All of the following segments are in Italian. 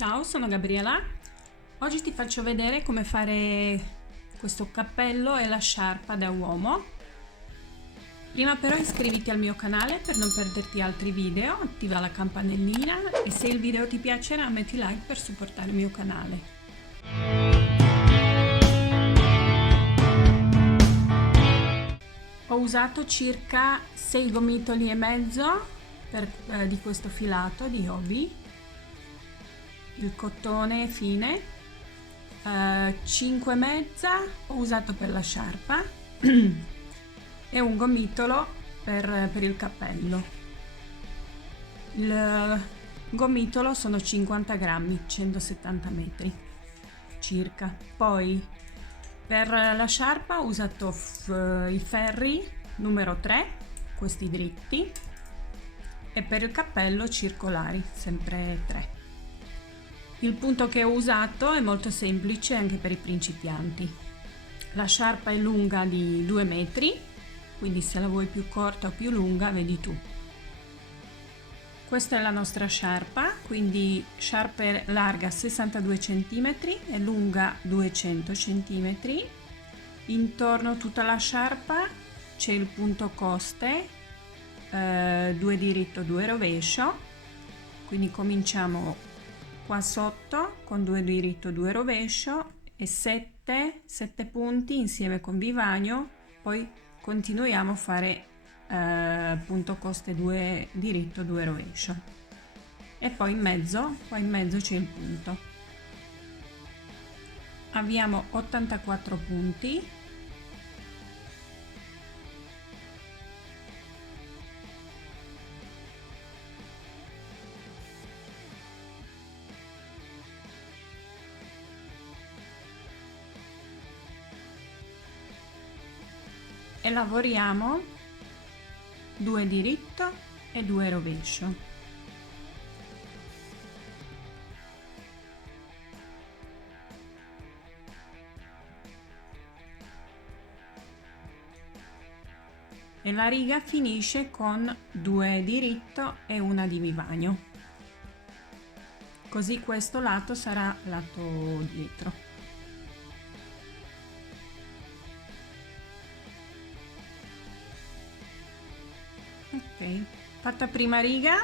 Ciao, sono Gabriela. Oggi ti faccio vedere come fare questo cappello e la sciarpa da uomo. Prima però iscriviti al mio canale per non perderti altri video, attiva la campanellina e se il video ti piacerà metti like per supportare il mio canale. Ho usato circa 6 gomitoli e mezzo di questo filato di hobby. Il cotone fine, 5 e mezza ho usato per la sciarpa e un gomitolo per il cappello. Il gomitolo sono 50 grammi, 170 metri circa. Poi per la sciarpa ho usato i ferri numero 3, questi dritti, e per il cappello circolari, sempre 3. Il punto che ho usato è molto semplice anche per i principianti. La sciarpa è lunga di 2 metri, quindi se la vuoi più corta o più lunga vedi tu. Questa è la nostra sciarpa, quindi sciarpa larga 62 cm e lunga 200 cm. Intorno tutta la sciarpa c'è il punto coste, 2 diritto 2 rovescio, quindi cominciamo qua sotto con 2 diritto 2 rovescio e 7 punti insieme con vivagno, poi continuiamo a fare punto coste 2 diritto 2 rovescio e poi in mezzo c'è il punto. Abbiamo 84 punti. E lavoriamo 2 diritto e 2 rovescio. E la riga finisce con 2 diritto e una di vivagno, così questo lato sarà lato dietro. Ok, fatta prima riga,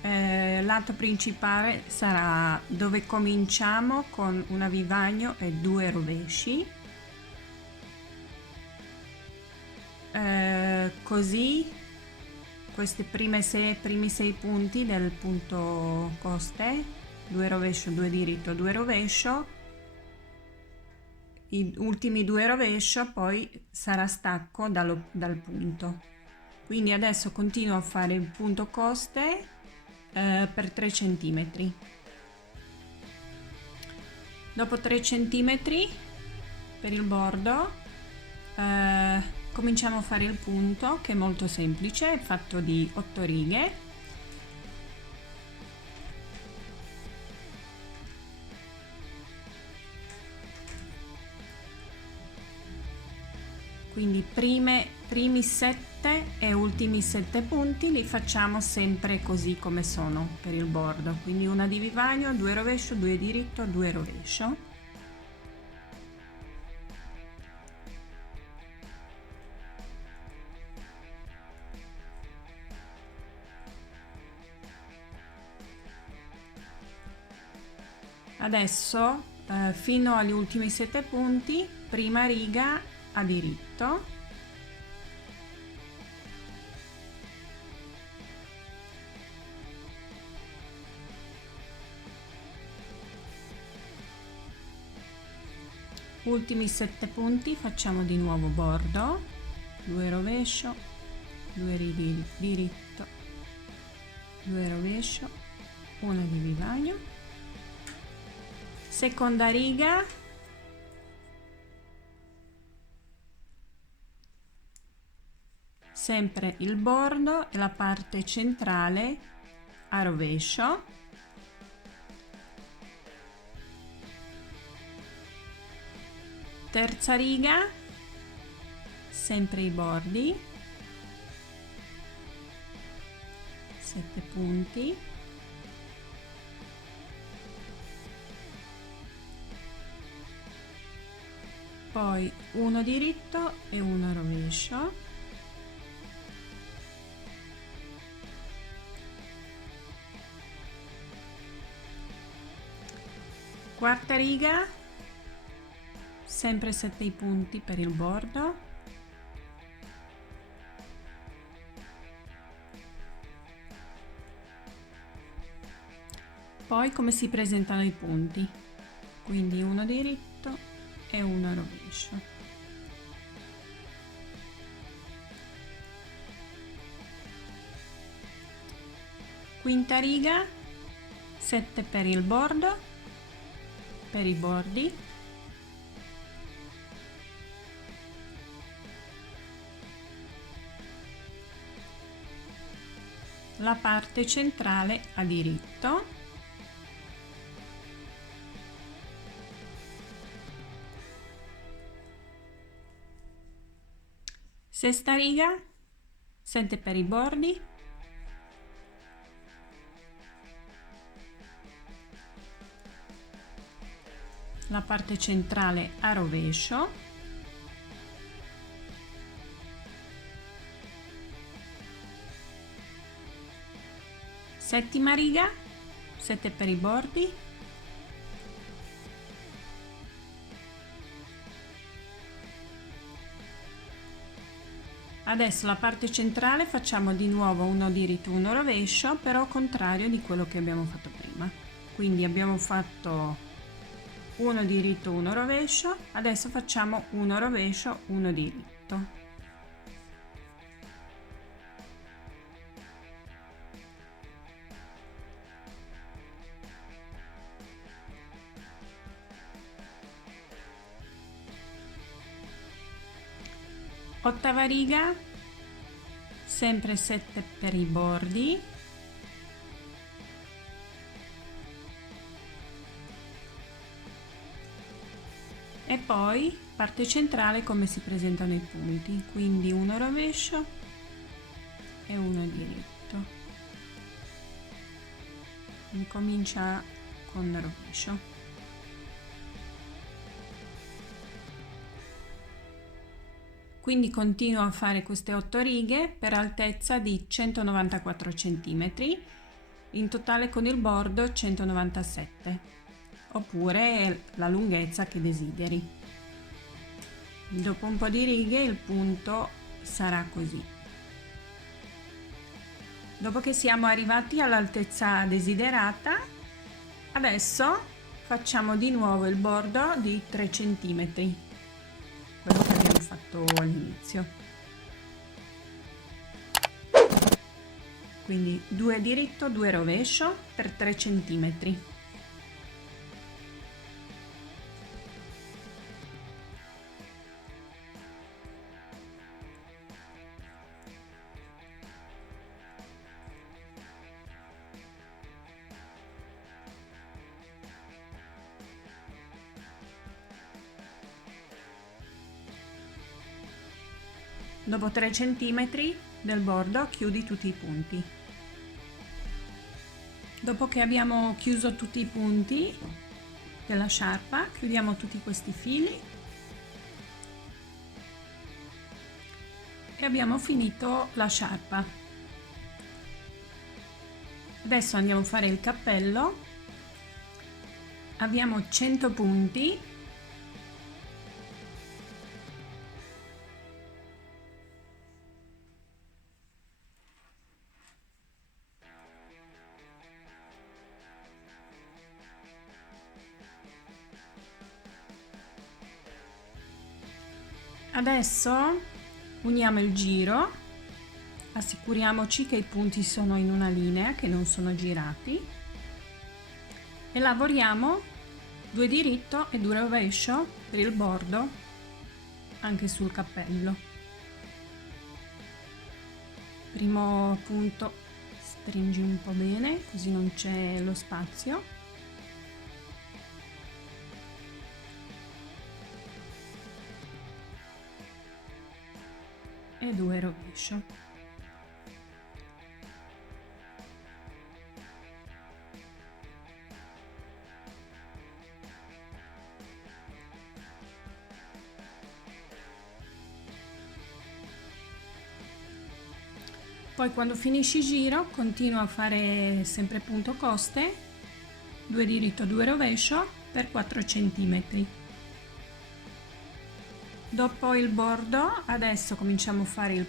lato principale sarà dove cominciamo con una vivagno e 2 rovesci, così questi primi 6 punti del punto coste, 2 rovescio 2 diritto 2 rovescio, gli ultimi 2 rovescio poi sarà stacco dal punto. Quindi adesso continuo a fare il punto coste per 3 cm. Dopo 3 cm per il bordo cominciamo a fare il punto, che è molto semplice, è fatto di 8 righe. Quindi primi 7 e ultimi 7 punti li facciamo sempre così come sono per il bordo, quindi una di vivagno, 2 rovescio, 2 diritto, 2 rovescio. Adesso fino agli ultimi 7 punti, prima riga a diritto, ultimi 7 punti facciamo di nuovo bordo, 2 rovescio, 2 diritto, 2 rovescio, una di vivagno, seconda riga, sempre il bordo e la parte centrale a rovescio, terza riga, sempre i bordi, 7 punti, poi uno diritto e uno rovescio, quarta riga, sempre 7 punti per il bordo, poi come si presentano i punti, quindi uno diritto e uno rovescio, quinta riga, 7 per il bordo, per i bordi, la parte centrale a diritto, sesta riga, 7 per i bordi, la parte centrale a rovescio, settima riga, 7 per i bordi, adesso la parte centrale facciamo di nuovo uno diritto, uno rovescio, però contrario di quello che abbiamo fatto prima. Quindi abbiamo fatto uno diritto, uno rovescio, adesso facciamo uno rovescio, uno diritto. Ottava riga, sempre 7 per i bordi, e poi parte centrale come si presentano i punti, quindi uno rovescio e uno diritto. Incomincia con rovescio. Quindi continuo a fare queste 8 righe per altezza di 194 cm, in totale con il bordo 197, oppure la lunghezza che desideri. Dopo un po' di righe il punto sarà così. Dopo che siamo arrivati all'altezza desiderata, adesso facciamo di nuovo il bordo di 3 cm, quello che abbiamo fatto all'inizio. Quindi 2 diritto, 2 rovescio per 3 cm. Dopo 3 cm del bordo chiudi tutti i punti. Dopo che abbiamo chiuso tutti i punti della sciarpa, chiudiamo tutti questi fili e abbiamo finito la sciarpa. Adesso andiamo a fare il cappello. Abbiamo 100 punti . Adesso uniamo il giro, assicuriamoci che i punti sono in una linea, che non sono girati, e lavoriamo 2 diritto e 2 rovescio per il bordo anche sul cappello. Primo punto stringi un po' bene così non c'è lo spazio. E 2 rovescio. Poi quando finisci il giro continua a fare sempre punto coste, 2 diritto 2 rovescio per 4 centimetri. Dopo il bordo adesso cominciamo a fare il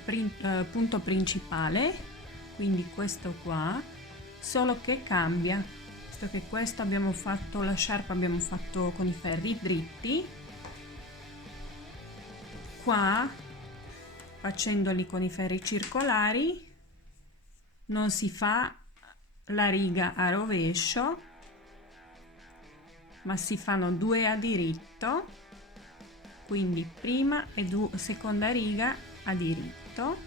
punto principale, quindi questo qua, solo che cambia, visto che questo abbiamo fatto, la sciarpa abbiamo fatto con i ferri dritti, qua facendoli con i ferri circolari non si fa la riga a rovescio, ma si fanno 2 a diritto, quindi prima e seconda riga a diritto,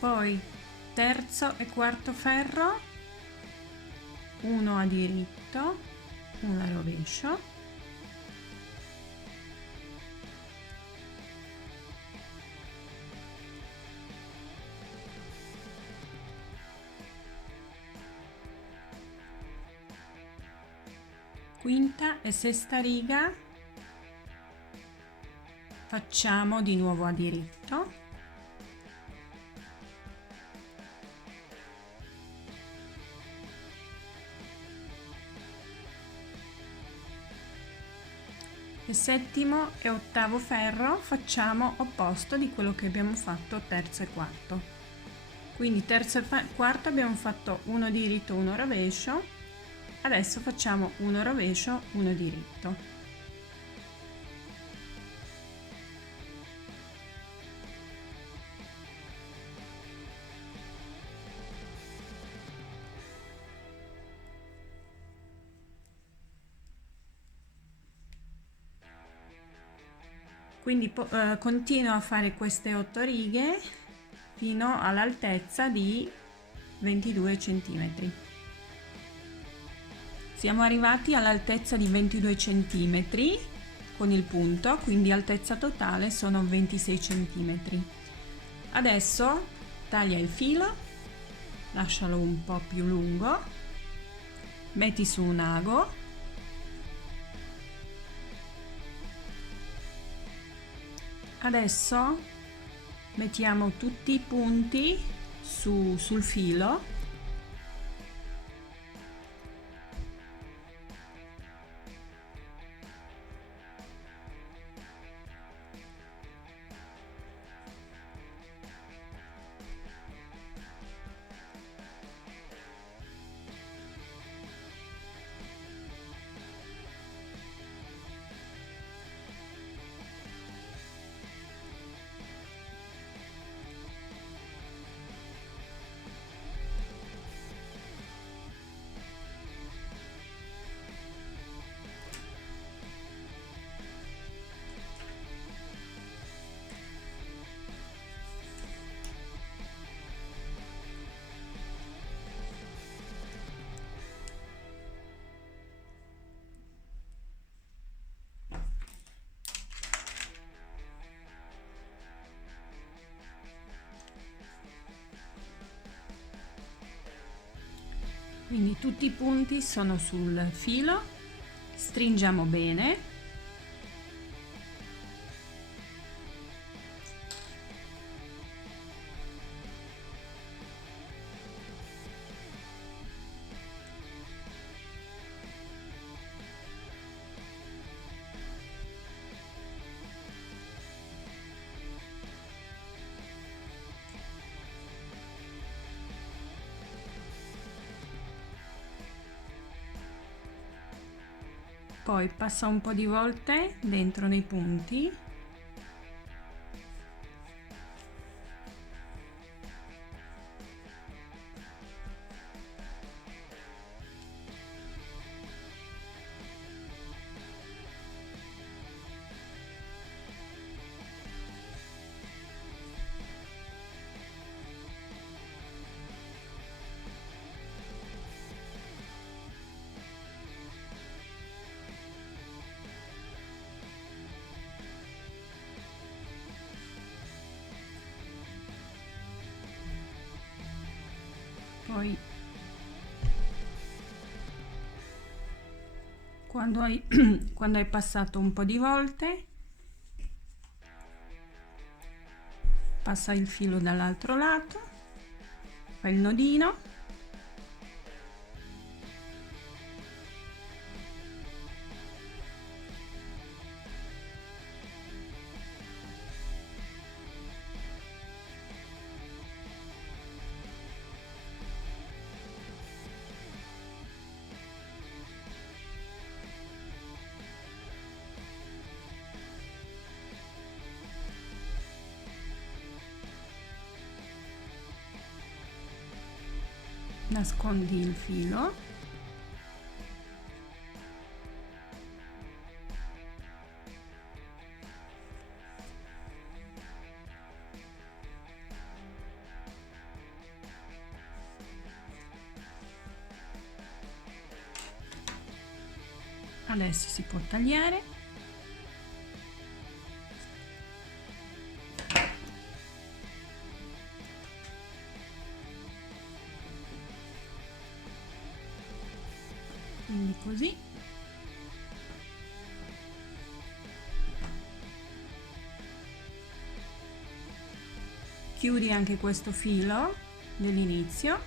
poi terzo e quarto ferro, uno a diritto, uno a rovescio, quinta e sesta riga facciamo di nuovo a diritto, e settimo e ottavo ferro facciamo opposto di quello che abbiamo fatto terzo e quarto. Quindi terzo e quarto abbiamo fatto uno diritto, uno rovescio, adesso facciamo uno rovescio, uno diritto. Quindi continuo a fare queste 8 righe fino all'altezza di 22 centimetri. Siamo arrivati all'altezza di 22 centimetri con il punto, quindi altezza totale sono 26 centimetri. Adesso taglia il filo, lascialo un po' più lungo, metti su un ago, adesso mettiamo tutti i punti sul filo, quindi tutti i punti sono sul filo, stringiamo bene, poi passa un po' di volte dentro nei punti, poi quando hai passato un po' di volte, passa il filo dall'altro lato, fai il nodino, nascondi il filo, adesso si può tagliare. Quindi così. Chiudi anche questo filo dell'inizio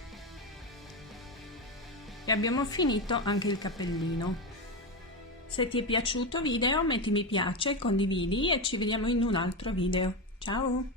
e abbiamo finito anche il cappellino. Se ti è piaciuto il video metti mi piace, condividi e ci vediamo in un altro video. Ciao!